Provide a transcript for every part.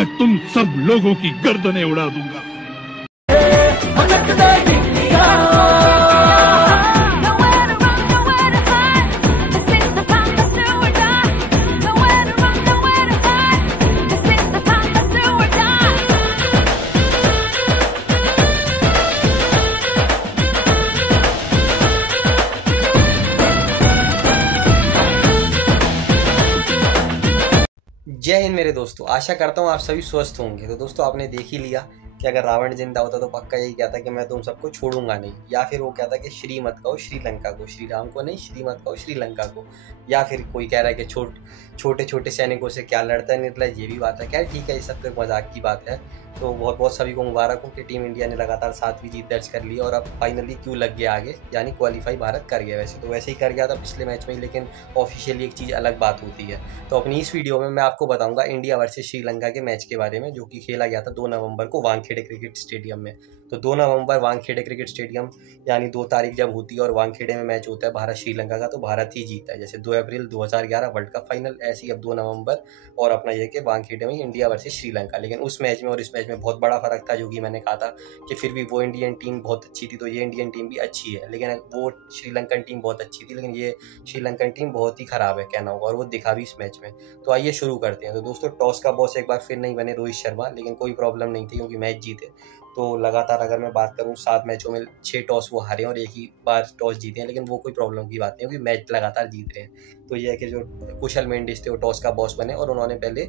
मैं तुम सब लोगों की गर्दनें उड़ा दूंगा। जय हिंद मेरे दोस्तों, आशा करता हूँ आप सभी स्वस्थ होंगे। तो दोस्तों, आपने देख ही लिया कि अगर रावण जिंदा होता तो पक्का यही कहता कि मैं तुम सबको छोड़ूंगा नहीं, या फिर वो कहता कि श्री मत कहो श्रीलंका को, श्री राम को नहीं, श्री मत कहो श्रीलंका को। या फिर कोई कह रहा है कि छोटे छोटे सैनिकों से क्या लड़ता है निर्लज, ये भी बात है। खैर ठीक है, ये सब तो मजाक की बात है। तो बहुत बहुत सभी को मुबारक हो कि टीम इंडिया ने लगातार 7वीं जीत दर्ज कर ली और अब फाइनली क्यों लग गया आगे, यानी क्वालिफाई भारत कर गया। वैसे ही कर गया था पिछले मैच में, लेकिन ऑफिशियली एक चीज़ अलग बात होती है। तो अपनी इस वीडियो में मैं आपको बताऊंगा इंडिया वर्सेस श्रीलंका के मैच के बारे में, जो कि खेला गया था 2 नवंबर को वानखेड़े क्रिकेट स्टेडियम में। तो 2 नवंबर वानखेड़े क्रिकेट स्टेडियम यानी 2 तारीख जब होती है और वानखेड़े में मैच होता है भारत श्रीलंका का, तो भारत ही जीता है। जैसे 2 अप्रैल 2011 वर्ल्ड कप फाइनल, ऐसे ही अब 2 नवंबर और अपना यह कि वानखेड़े में इंडिया वर्सेस श्रीलंका। लेकिन उस मैच में और इस मैच में बहुत बड़ा फर्क था, जो कि मैंने कहा था कि फिर भी वो इंडियन टीम बहुत अच्छी थी, तो ये इंडियन टीम भी अच्छी है। लेकिन वो श्रीलंकन टीम बहुत अच्छी थी, लेकिन ये श्रीलंकन टीम बहुत ही खराब है कहना होगा, और वो दिखा भी इस मैच में। तो आइए शुरू करते हैं। तो दोस्तों, टॉस का बॉस एक बार फिर नहीं बने रोहित शर्मा, लेकिन कोई प्रॉब्लम नहीं थी क्योंकि मैच जीते। तो लगातार अगर मैं बात करूं 7 मैचों में 6 टॉस वो हारे और एक ही बार टॉस जीते हैं, लेकिन वो कोई प्रॉब्लम की बात नहीं क्योंकि मैच लगातार जीत रहे हैं। तो ये है कि जो कुशल मेंडिस थे वो टॉस का बॉस बने और उन्होंने पहले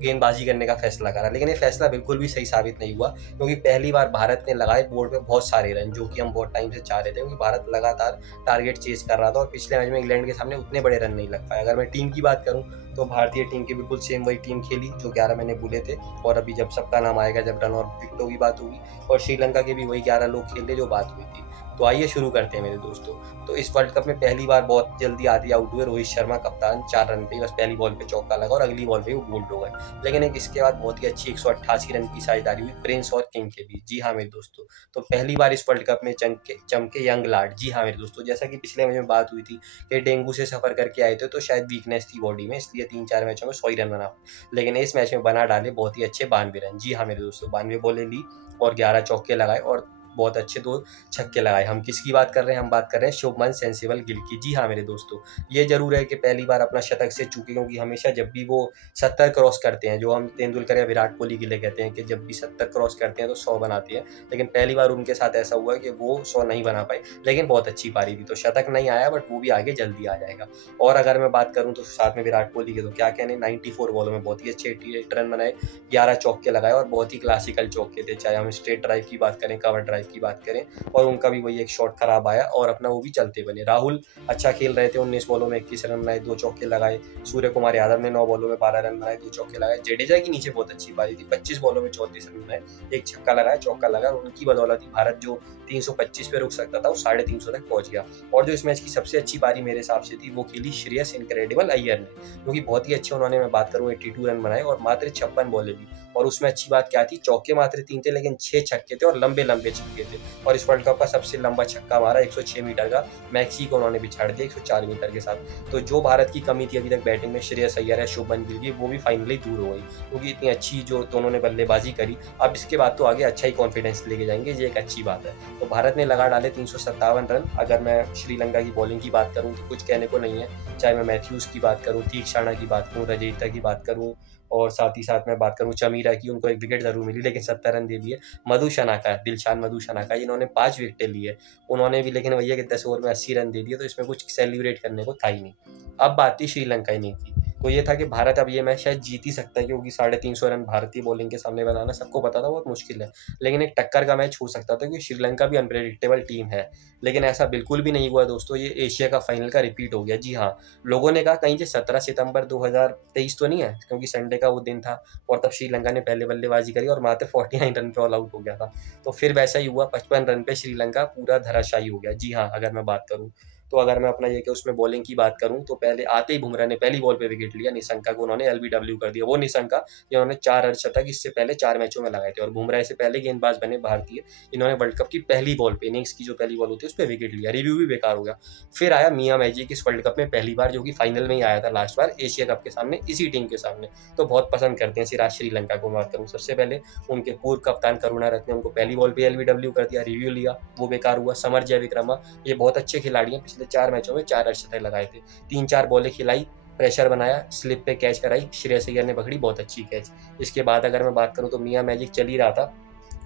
गेंदबाजी करने का फैसला करा, लेकिन ये फैसला बिल्कुल भी सही साबित नहीं हुआ क्योंकि पहली बार भारत ने लगाए बोर्ड पे बहुत सारे रन, जो कि हम बहुत टाइम से चाह रहे थे क्योंकि भारत लगातार टारगेट चेज कर रहा था और पिछले मैच में इंग्लैंड के सामने उतने बड़े रन नहीं लग पाए। अगर मैं टीम की बात करूं तो भारतीय टीम की बिल्कुल सेम वही टीम खेली जो 11 मैंने बोले थे, और अभी जब सबका नाम आएगा, जब रन और विकेटों की बात होगी, और श्रीलंका के भी वही 11 लोग खेल रहे जो बात हुई थी। तो आइए शुरू करते हैं मेरे दोस्तों। तो इस वर्ल्ड कप में पहली बार बहुत जल्दी आधी आउट हुए रोहित शर्मा कप्तान, 4 रन पे बस पहली बॉल पे चौका लगा और अगली बॉल पे वो बोल्ड हो गए। लेकिन एक इसके बाद बहुत ही अच्छी 188 रन की साझेदारी हुई प्रिंस और किंग के बीच। जी हाँ मेरे दोस्तों, तो पहली बार इस वर्ल्ड कप में चमके यंग लाड। जी हाँ मेरे दोस्तों, जैसा कि पिछले मैच में बात हुई थी कि डेंगू से सफर करके आए थे तो शायद वीकनेस थी बॉडी में, इसलिए 3-4 मैचों में 100 रन बना, लेकिन इस मैच में बना डाले बहुत ही अच्छे 92 रन। जी हाँ मेरे दोस्तों, 92 बॉलें ली और 11 चौके लगाए और बहुत अच्छे 2 छक्के लगाए। हम किसकी बात कर रहे हैं? हम बात कर रहे हैं शुभमन सेंसिबल गिल की। जी हाँ मेरे दोस्तों, ये जरूर है कि पहली बार अपना शतक से चूके, क्योंकि हमेशा जब भी वो 70 क्रॉस करते हैं, जो हम तेंदुलकर या विराट कोहली के लिए कहते हैं कि जब भी 70 क्रॉस करते हैं तो 100 बनाते हैं, लेकिन पहली बार उनके साथ ऐसा हुआ कि वो 100 नहीं बना पाए। लेकिन बहुत अच्छी पारी थी, तो शतक नहीं आया बट वो भी आगे जल्दी आ जाएगा। और अगर मैं बात करूँ तो साथ में विराट कोहली के तो क्या कहने, 94 बॉलों में बहुत ही अच्छे 88 रन बनाए, 11 चौके लगाए और बहुत ही क्लासिकल चौके थे, चाहे हम स्ट्रेट ड्राइव की बात करें, कवर ड्राइव की बात करें, और उनका भी वही एक शॉट खराब आया और अपना वो भी चलते बने। राहुल अच्छा खेल रहे थे, 19 बॉलों में 21 रन बनाए, 2 चौके लगाए। सूर्य कुमार यादव ने 9 बॉलों में 12 रन बनाए, 2 चौके लगाए। जडेजा की नीचे बहुत अच्छी पारी थी, 25 बॉलों में 34 रन बनाए, 1 छक्का लगाया, चौका लगाया, और उनकी बदौलत ही भारत जो 325 पे रुक सकता था वो 350 तक पहुंच गया। और जो इस मैच की सबसे अच्छी पारी मेरे हिसाब से थी वो खेली श्रेयस इनक्रेडिबल अय्यर ने, क्योंकि बहुत ही अच्छे उन्होंने, मैं बात करूँ 82 रन बनाए और मात्र 56 बॉलें दी। और उसमें अच्छी बात क्या थी, चौके मात्र 3 थे लेकिन 6 छक्के थे और लंबे लंबे छक्के थे। और इस वर्ल्ड कप का सबसे लंबा छक्का मारा 106 मीटर का, मैक्सी को उन्होंने बिछाड़ दिया 104 मीटर के साथ। तो जो भारत की कमी थी अभी तक बैटिंग में श्रेयस अय्यर है, शुभमन गिल की, वो भी फाइनली दूर हो गई क्योंकि इतनी अच्छी जो दोनों ने बल्लेबाजी करी। अब इसके बाद तो आगे अच्छा ही कॉन्फिडेंस लेके जाएंगे, ये एक अच्छी बात है। तो भारत ने लगा डाले 357 रन। अगर मैं श्रीलंका की बॉलिंग की बात करूँ तो कुछ कहने को नहीं है, चाहे मैं मैथ्यूज की बात करूँ, तीक्षाणा की बात करूँ, रजनीता की बात करूँ, और साथ ही साथ मैं बात करूं चमीरा की, उनको एक विकेट जरूर मिली लेकिन 70 रन दे दिए। मधु शनाका, दिलशान मधु शनाका, इन्होंने 5 विकेटें लिए, उन्होंने भी, लेकिन भैया कि 10 ओवर में 80 रन दे दिए, तो इसमें कुछ सेलिब्रेट करने को था ही नहीं। अब बात थी श्रीलंका ही नहीं की, तो ये था कि भारत अब ये मैच शायद जीत ही सकता है क्योंकि 350 रन भारतीय बॉलिंग के सामने बनाना सबको पता था बहुत मुश्किल है, लेकिन एक टक्कर का मैच हो सकता था क्योंकि श्रीलंका भी अनप्रेडिक्टेबल टीम है। लेकिन ऐसा बिल्कुल भी नहीं हुआ दोस्तों, ये एशिया का फाइनल का रिपीट हो गया। जी हाँ, लोगों ने कहा कहीं से 17 सितंबर 2023 तो नहीं है, क्योंकि संडे का वो दिन था और तब श्रीलंका ने पहले बल्लेबाजी करी और मात्र 49 रन पे ऑल आउट हो गया था। तो फिर वैसा ही हुआ, 55 रन पे श्रीलंका पूरा धराशायी हो गया। जी हाँ, अगर मैं बात करूँ तो अगर मैं अपना ये कि उसमें बॉलिंग की बात करूँ तो पहले आते ही बुमराह ने पहली बॉल पे विकेट लिया, निशंका को उन्होंने एलबीडब्ल्यू कर दिया। वो निशंका जिन्होंने 4 अर्धशतक इससे पहले 4 मैचों में लगाए थे और बुमराह से पहले गेंदबाज बने भारतीय, इन्होंने वर्ल्ड कप की पहली बॉल पे, इनिंग्स की जो पहली बॉल होती है उस पर विकेट लिया, रिव्यू भी बेकार हो गया। फिर आया मियां मैजिक इस वर्ल्ड कप में पहली बार, जो कि फाइनल में ही आया था लास्ट बार एशिया कप के सामने, इसी टीम के सामने, तो बहुत पसंद करते हैं सिराज श्रीलंका को बात करूँ। सबसे पहले उनके पूर्व कप्तान करुणारत्ने ने उनको पहली बॉल पे एलबीडब्ल्यू कर दिया, रिव्यू लिया, वो बेकार हुआ। समर जयविक्रमा, ये बहुत अच्छे खिलाड़ी हैं, पिछले 4 मैचों में 4 अर्धशतक लगाए थे, 3-4 बॉलें खिलाई, प्रेशर बनाया, स्लिप पे कैच कराई, श्रेयस अय्यर ने पकड़ी बहुत अच्छी कैच। इसके बाद अगर मैं बात करूँ तो मियां मैजिक चल ही रहा था,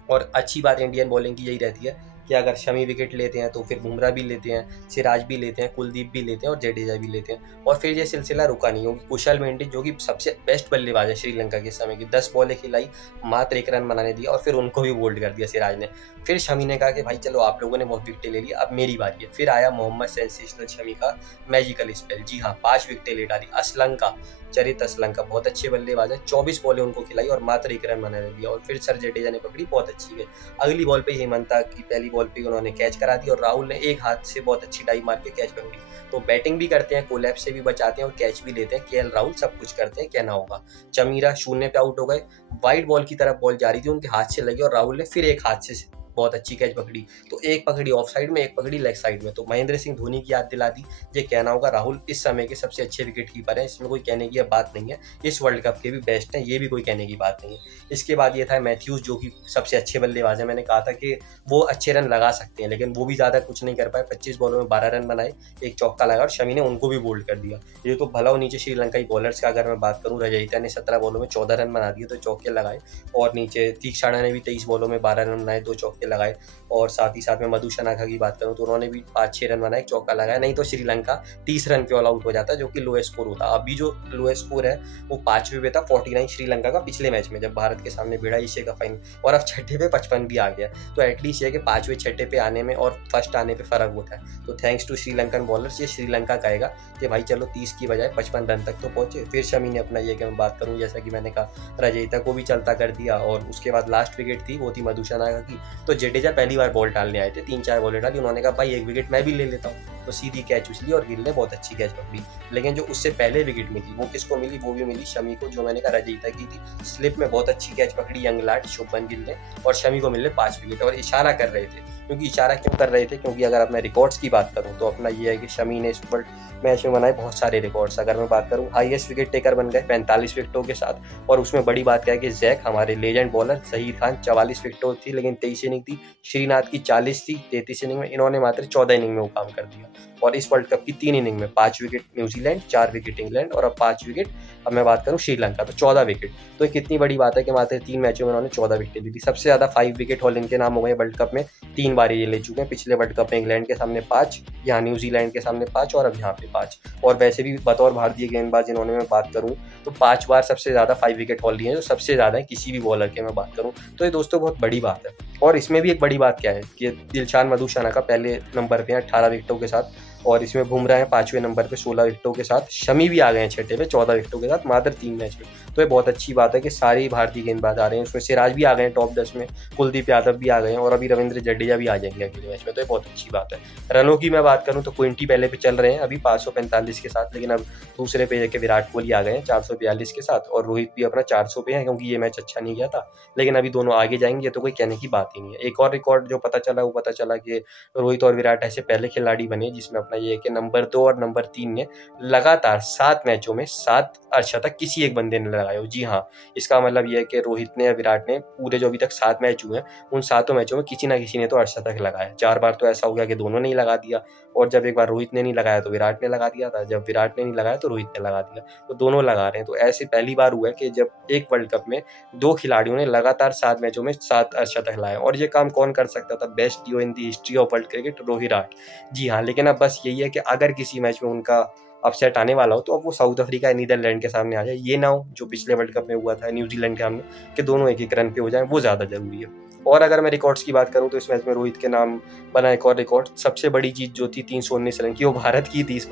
और अच्छी बात इंडियन बॉलिंग की यही रहती है कि अगर शमी विकेट लेते हैं तो फिर बुमराह भी लेते हैं, सिराज भी लेते हैं, कुलदीप भी लेते हैं और जडेजा भी लेते हैं, और फिर ये सिलसिला रुका नहीं। क्योंकि कुशल मेंडिस जो कि सबसे बेस्ट बल्लेबाज है श्रीलंका के समय की, 10 बॉलें खिलाई, मात्र 1 रन बनाने दिया और फिर उनको भी बोल्ड कर दिया सिराज ने। फिर शमी ने कहा कि भाई चलो आप लोगों ने बहुत विकेटें ले ली, अब मेरी बारी है। फिर आया मोहम्मद सेंसेशनल शमी का मैजिकल स्पेल, जी हाँ 5 विकेटें ले डाली। असलंका, चरित असलंका बहुत अच्छे बल्लेबाज है, 24 बॉलें उनको खिलाई और मात्र 1 रन बनाने दिया, और फिर सर जडेजा ने पकड़ी बहुत अच्छी गई। अगली बॉल पे हेमंता की पहली बॉल पे उन्होंने कैच करा दी और राहुल ने एक हाथ से बहुत अच्छी डाई मार के कैच पकड़ी। तो बैटिंग भी करते हैं, कोलैप्स से भी बचाते हैं और कैच भी लेते हैं, केएल राहुल सब कुछ करते हैं, कहना होगा। चमीरा 0 पे आउट हो गए, वाइड बॉल की तरफ बॉल जा रही थी, उनके हाथ से लगी और राहुल ने फिर एक हाथ से बहुत अच्छी कैच पकड़ी। तो एक पकड़ी ऑफ साइड में, एक पकड़ी लेग साइड में, तो महेंद्र सिंह धोनी की याद दिला दी। ये कहना होगा राहुल इस समय के सबसे अच्छे विकेट कीपर हैं, इसमें कोई कहने की बात नहीं है, इस वर्ल्ड कप के भी बेस्ट हैं, ये भी कोई कहने की बात नहीं है। इसके बाद ये था मैथ्यूज जो कि सबसे अच्छे बल्लेबाज है, मैंने कहा था कि वो अच्छे रन लगा सकते हैं, लेकिन वो भी ज़्यादा कुछ नहीं कर पाए, 25 बॉलों में 12 रन बनाए, एक चौका लगा और शमी ने उनको भी बोल्ड कर दिया। ये तो भला हो नीचे श्रीलंकाई बॉलर्स का अगर मैं बात करूँ, रजयिता ने 17 बॉलों में 14 रन बना दिए, तो चौके लगाए, और नीचे तीक्षाणा ने भी 23 बॉलों में 12 रन बनाए, 2 चौके लगाए, और साथ ही साथ में मधु शनाखा की बात करूं तो उन्होंने भी 5-6 रन बनाए, एक चौका लगाया, नहीं तो श्रीलंका 30 रन पे ऑल आउट हो जाता, जो कि लोएस्ट स्कोर होता। अभी जो लोएस्ट स्कोर है वो 5वें पे था, 49 श्रीलंका का पिछले मैच में जब भारत के सामने भिड़ा एशिया का फाइनल, और अब 6ठे पे 55 भी आ गया। तो एटलीस्ट ये कि 5वें 6ठे पे आने में और फर्स्ट आने पे फर्क होता है। तो थैंक्स टू श्रीलंकन बॉलर्स, ये श्रीलंका कहेगा कि भाई चलो 30 की बजाय 55 रन तक तो पहुंचे। फिर शमी ने अपना ये कि मैं बात करूँ, जैसा कि मैंने कहा रजयिता को भी चलता कर दिया, और उसके बाद लास्ट विकेट थी वो थी मधु शनाखा की, तो जडेजा पहली बार बॉल डालने आए थे, 3-4 बॉलें डाली, उन्होंने कहा भाई 1 विकेट मैं भी ले लेता हूँ, तो सीधी कैच उछली और गिल ने बहुत अच्छी कैच पकड़ी। लेकिन जो उससे पहले विकेट मिली वो किसको मिली, वो भी मिली शमी को, जो मैंने कहा रजयिता की थी, स्लिप में बहुत अच्छी कैच पकड़ी यंग लाट शुभमन गिल ने, और शमी को मिले 5 विकेट। और इशारा कर रहे थे, क्योंकि इशारा क्यों कर रहे थे, क्योंकि अगर अब मैं रिकॉर्ड्स की बात करूँ तो अपना ये है कि शमी ने इस वर्ल्ड मैच में बनाए बहुत सारे रिकॉर्ड्स। अगर मैं बात करूँ, हाईएस्ट विकेट टेकर बन गए 45 विकेटों के साथ, और उसमें बड़ी बात क्या है कि जैक हमारे लेजेंड बॉलर जहीर खान 44 विकेटों थी, लेकिन 23 इनिंग थी, श्रीनाथ की 40 थी 33 इनिंग में, इन्होंने मात्र 14 इनिंग में वो काम कर दिया। और इस वर्ल्ड कप की 3 इनिंग में 5 विकेट न्यूजीलैंड, 4 विकेट इंग्लैंड, और अब 5 विकेट अब मैं बात करूँ श्रीलंका, तो 14 विकेट। तो कितनी बड़ी बात है कि मात्र 3 मैचों में उन्होंने 14 विकेट ली थी। सबसे ज़्यादा 5 विकेट हॉल इनके नाम हो गए वर्ल्ड कप में, 3 बार ये ले चुके हैं, पिछले वर्ल्ड कप में इंग्लैंड के सामने 5, यहाँ न्यूजीलैंड के सामने 5, और अब यहाँ पे 5। और वैसे भी बतौर भारतीय गेंदबाज जिन्होंने मैं बात करूँ तो 5 बार सबसे ज़्यादा 5 विकेट हॉल लिए हैं, जो सबसे ज़्यादा है किसी भी बॉलर के मैं बात करूँ, तो ये दोस्तों बहुत बड़ी बात है। और इसमें भी एक बड़ी बात क्या है कि दिलशान मधुशनाका पहले नंबर पे हैं 18 विकेटों के साथ, और इसमें बुमराह हैं 5वें नंबर पे 16 विकेटों के साथ, शमी भी आ गए हैं 6ठे पे 14 विकेटों के साथ मात्र 3 मैच में। तो ये बहुत अच्छी बात है कि सारे भारतीय गेंदबाज आ रहे हैं, उसमें सिराज भी आ गए हैं टॉप 10 में, कुलदीप यादव भी आ गए हैं, और अभी रविंद्र जडेजा भी आ जाएंगे अगले मैच में, तो ये बहुत अच्छी बात है। रनों की मैं बात करूँ तो क्विंटी पहले पे चल रहे हैं अभी 545 के साथ, लेकिन अब दूसरे पे जाके विराट कोहली आ गए हैं 442 के साथ, और रोहित भी अपना 400 पे है, क्योंकि ये मैच अच्छा नहीं गया था, लेकिन अभी दोनों आगे जाएंगे, तो कोई कहने की बात ही नहीं है। एक और रिकॉर्ड जो पता चला वो पता चला कि रोहित और विराट ऐसे पहले खिलाड़ी बने जिसमें अपना ये है कि नंबर 2 और नंबर 3 ने लगातार 7 मैचों में 7 अर्धशतक किसी एक बंदे ने लगाए हो। जी हाँ, इसका मतलब ये है कि रोहित ने या विराट ने पूरे जो अभी तक 7 मैच हुए हैं उन 7 मैचों में किसी ना किसी ने तो अर्धशतक लगाया। 4 बार तो ऐसा हो गया कि दोनों ने ही लगा दिया, और जब एक बार रोहित ने नहीं लगाया तो विराट ने लगा दिया था, जब विराट ने नहीं लगाया तो रोहित ने लगा दिया, तो दोनों लगा रहे हैं। तो ऐसे पहली बार हुआ है कि जब एक वर्ल्ड कप में 2 खिलाड़ियों ने लगातार 7 मैचों में 7 अर्धशतक लगाए, और ये काम कौन कर सकता था, best in the history of world cricket, Virat. जी हाँ, लेकिन अब बस यही है कि अगर किसी मैच में उनका अपसेट आने वाला हो तो अब वो साउथ अफ्रीका या नीदरलैंड के सामने आ जाए, ये ना हो जो पिछले वर्ल्ड कप में हुआ था न्यूजीलैंड के सामने कि दोनों एक एक रन पे हो जाए, वो ज़्यादा जरूरी है। और अगर मैं रिकॉर्ड्स की बात करूं तो इस मैच में रोहित के नाम बना एक और रिकॉर्ड। सबसे बड़ी जीत जो थी 319 रन की, वो भारत की थी इस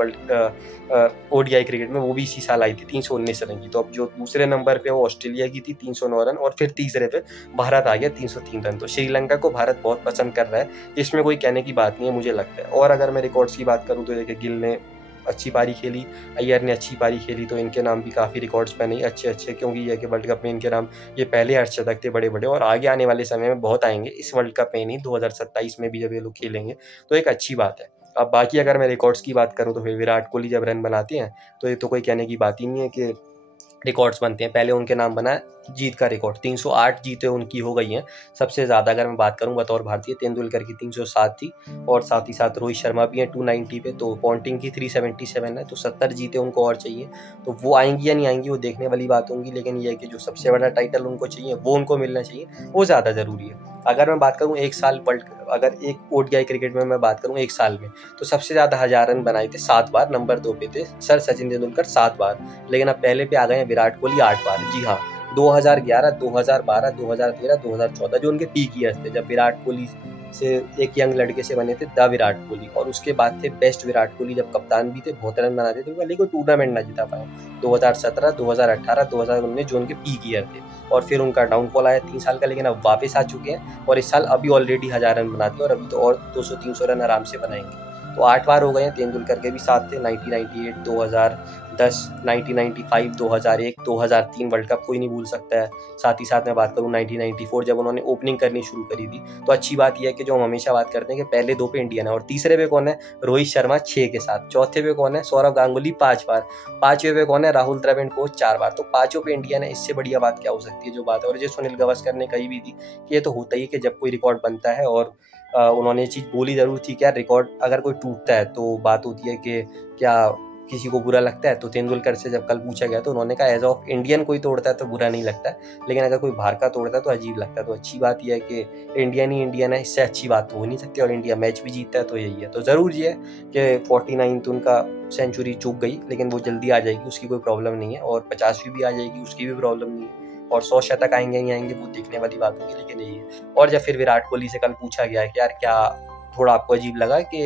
ओडीआई क्रिकेट में, वो भी इसी साल आई थी 319 रन की। तो अब जो दूसरे नंबर पे वो ऑस्ट्रेलिया की थी 309 रन, और फिर तीसरे पे भारत आ गया 303 रन। तो श्रीलंका को भारत बहुत पसंद कर रहा है, इसमें कोई कहने की बात नहीं है मुझे लगता है। और अगर मैं रिकॉर्ड्स की बात करूँ तो देखिए गिल ने अच्छी पारी खेली, अय्यर ने अच्छी पारी खेली, तो इनके नाम भी काफ़ी रिकॉर्ड्स बने अच्छे, क्योंकि ये कि वर्ल्ड कप में इनके नाम ये पहले अर्धशतक थे बड़े और आगे आने वाले समय में बहुत आएंगे, इस वर्ल्ड कप में नहीं 2027 में भी जब ये लोग खेलेंगे, तो एक अच्छी बात है। अब बाकी अगर मैं रिकॉर्ड्स की बात करूँ तो फिर विराट कोहली जब रन बनाते हैं तो ये तो कोई कहने की बात ही नहीं है कि रिकॉर्ड्स बनते हैं। पहले उनके नाम बना जीत का रिकॉर्ड, 308 जीतें उनकी हो गई हैं सबसे ज़्यादा। अगर मैं बात करूं बतौर भारतीय, तेंदुलकर की 307 थी, और साथ ही साथ रोहित शर्मा भी हैं 290 पे, तो पॉन्टिंग की 377 है, तो 70 जीतें उनको और चाहिए। तो वो आएंगी या नहीं आएंगी वो देखने वाली बात होगी, लेकिन ये है कि जो सबसे बड़ा टाइटल उनको चाहिए वो उनको मिलना चाहिए, वो ज़्यादा ज़रूरी है। अगर मैं बात करूँ एक साल अगर एक ओडीआई क्रिकेट में मैं बात करूँ एक साल में, तो सबसे ज़्यादा 1000 रन बनाए थे 7 बार, नंबर 2 पे थे सर सचिन तेंदुलकर 7 बार, लेकिन अब पहले पे आ गए हैं विराट कोहली 8 बार। जी हाँ, 2011, 2012, 2013, 2014 जो उनके पीक ईयर्स थे, जब विराट कोहली से एक यंग लड़के से बने थे द विराट कोहली, और उसके बाद थे बेस्ट विराट कोहली जब कप्तान भी थे, बहुत रन बनाते थे, भले कोई टूर्नामेंट ना जीता पाए। 2017, 2018, 2019 जो उनके पीक ईयर थे, और फिर उनका डाउनफॉल आया 3 साल का, लेकिन अब वापस आ चुके हैं, और इस साल अभी ऑलरेडी 1000 रन बनाते हैं, और अभी तो और 200-300 रन आराम से बनाएंगे। तो 8 बार हो गए हैं। तेंदुलकर के भी साथ थे 1998, 2010, 1995, 2001, 2003 वर्ल्ड कप कोई नहीं भूल सकता है। साथ ही साथ मैं बात करूं 1994 जब उन्होंने ओपनिंग करनी शुरू करी थी। तो अच्छी बात यह है कि जो हम हमेशा बात करते हैं कि पहले 2 पे इंडियन है, और तीसरे पे कौन है, रोहित शर्मा 6 के साथ, चौथे पे कौन है, सौरव गांगुली 5 बार, 5वें पे कौन है, राहुल द्रविड़ को 4 बार। तो 5 पे इंडियन है, इससे बढ़िया बात क्या हो सकती है जो बात है। और जो सुनील गावस्कर ने कही भी थी कि ये तो होता ही कि जब कोई रिकॉर्ड बनता है, और उन्होंने ये चीज़ बोली ज़रूर थी कि यार रिकॉर्ड अगर कोई टूटता है तो बात होती है कि क्या किसी को बुरा लगता है। तो तेंदुलकर से जब कल पूछा गया तो उन्होंने कहा एज ऑफ इंडियन कोई तोड़ता है तो बुरा नहीं लगता है, लेकिन अगर कोई बाहर का तोड़ता है तो अजीब लगता है। तो अच्छी बात यह है कि इंडियन ही इंडियन है, इससे अच्छी बात तो हो नहीं सकती, और इंडिया मैच भी जीतता है तो यही है। तो ज़रूर ये है कि 49 उनका सेंचुरी चूक गई, लेकिन वो जल्दी आ जाएगी, उसकी कोई प्रॉब्लम नहीं है, और 50वीं भी आ जाएगी, उसकी भी प्रॉब्लम नहीं है, और 100 शतक आएंगे नहीं आएंगे वो देखने वाली बात होगी, लेकिन यही है। और जब फिर विराट कोहली से कल पूछा गया कि यार क्या थोड़ा आपको अजीब लगा कि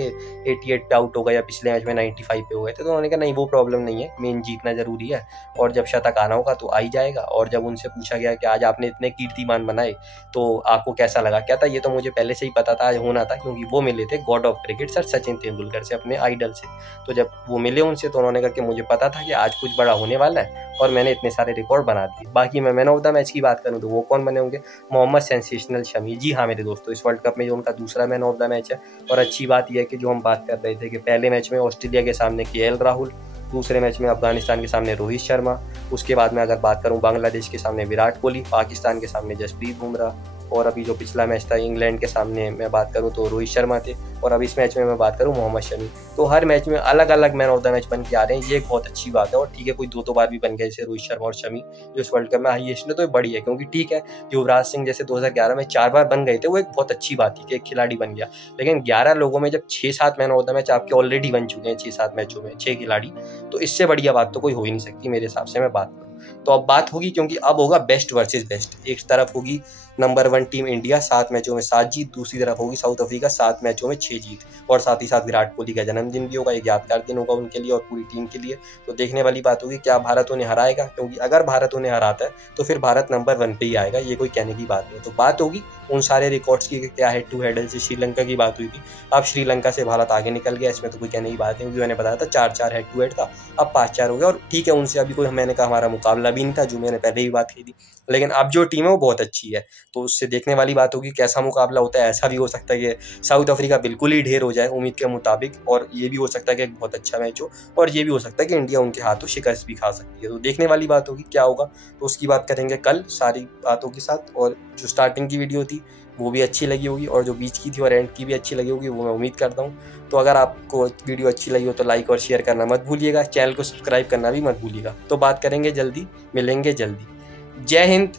88 पे आउट हो गया, पिछले मैच में 95 पे हो गए थे, तो उन्होंने कहा नहीं वो प्रॉब्लम नहीं है, मेन जीतना जरूरी है, और जब शतक आना होगा तो आ ही जाएगा। और जब उनसे पूछा गया कि आज आपने इतने कीर्तिमान बनाए तो आपको कैसा लगा, क्या था, ये तो मुझे पहले से ही पता था आज होना था, क्योंकि वो मिले थे God of cricket sir Sachin Tendulkar से, अपने आइडल से। तो जब वो मिले उनसे तो उन्होंने कहा कि मुझे पता था कि आज कुछ बड़ा होने वाला है, और मैंने इतने सारे रिकॉर्ड बना दिए। बाकी मैं मैन ऑफ द मैच की बात करूँ तो वो कौन बने होंगे, मोहम्मद सेंसेशनल शमी। जी हाँ मेरे दोस्तों, इस वर्ल्ड कप में जो उनका दूसरा मैन ऑफ द मैच है। और अच्छी बात यह है कि जो हम बात कर रहे थे कि पहले मैच में ऑस्ट्रेलिया के सामने केएल राहुल, दूसरे मैच में अफगानिस्तान के सामने रोहित शर्मा, उसके बाद में अगर बात करूं बांग्लादेश के सामने विराट कोहली, पाकिस्तान के सामने जसप्रीत बुमराह, और अभी जो पिछला मैच था इंग्लैंड के सामने मैं बात करूं तो रोहित शर्मा थे, और अब इस मैच में मैं बात करूं मोहम्मद शमी। तो हर मैच में अलग अलग मैन ऑफ द मैच बन के आ रहे हैं, ये एक बहुत अच्छी बात है। और ठीक है कोई 2 बार भी बन गए जैसे रोहित शर्मा और शमी जो इस वर्ल्ड कप में हाईएस्ट है, तो बड़ी है, क्योंकि ठीक है युवराज सिंह जैसे 2011 में 4 बार बन गए थे, वो एक बहुत अच्छी बात थी कि एक खिलाड़ी बन गया। लेकिन 11 लोगों में जब 6-7 मैन ऑफ द मैच आपके ऑलरेडी बन चुके हैं 6-7 मैचों में 6 खिलाड़ी, तो इससे बढ़िया बात तो कोई हो ही नहीं सकती मेरे हिसाब से मैं बात करूँ तो। अब बात होगी, क्योंकि अब होगा बेस्ट वर्सेस बेस्ट। एक तरफ होगी नंबर 1 टीम इंडिया 7 मैचों में 7 जीत, दूसरी तरफ होगी साउथ अफ्रीका 7 मैचों में 6 जीत, और साथ ही साथ विराट कोहली का जन्मदिन भी होगा, एक यादगार दिन होगा उनके लिए और पूरी टीम के लिए। तो देखने वाली बात होगी क्या भारत उन्हें हराएगा, क्योंकि अगर भारत उन्हें हराता है तो फिर भारत नंबर 1 पे ही आएगा, ये कोई कहने की बात नहीं। तो बात होगी उन सारे रिकॉर्ड्स की क्या हेड टू हेड, जैसे श्रीलंका की बात हुई थी, अब श्रीलंका से भारत आगे निकल गया, इसमें तो कोई कहने की बात नहीं, क्योंकि मैंने बताया था 4-4 हेड टू हेड था, अब 5-4 हो गया। और ठीक है उनसे अभी कोई मैंने कहा हमारा मुकाबला भी नहीं था, जो मैंने पहले ही बात की थी, लेकिन अब जो टीम है वो बहुत अच्छी है, तो उससे देखने वाली बात होगी कैसा मुकाबला होता है। ऐसा भी हो सकता है कि साउथ अफ्रीका बिल्कुल ही ढेर हो जाए उम्मीद के मुताबिक, और ये भी हो सकता है कि एक बहुत अच्छा मैच हो, और ये भी हो सकता है कि इंडिया उनके हाथों शिकस्त भी खा सकती है। तो देखने वाली बात होगी क्या होगा, तो उसकी बात करेंगे कल सारी बातों के साथ। और जो स्टार्टिंग की वीडियो थी वो भी अच्छी लगी होगी, और जो बीच की थी और एंड की भी अच्छी लगी होगी, वो मैं उम्मीद करता हूँ। तो अगर आपको वीडियो अच्छी लगी हो तो लाइक और शेयर करना मत भूलिएगा, चैनल को सब्सक्राइब करना भी मत भूलिएगा। तो बात करेंगे जल्दी, मिलेंगे जल्दी। जय हिंद,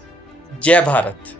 जय भारत।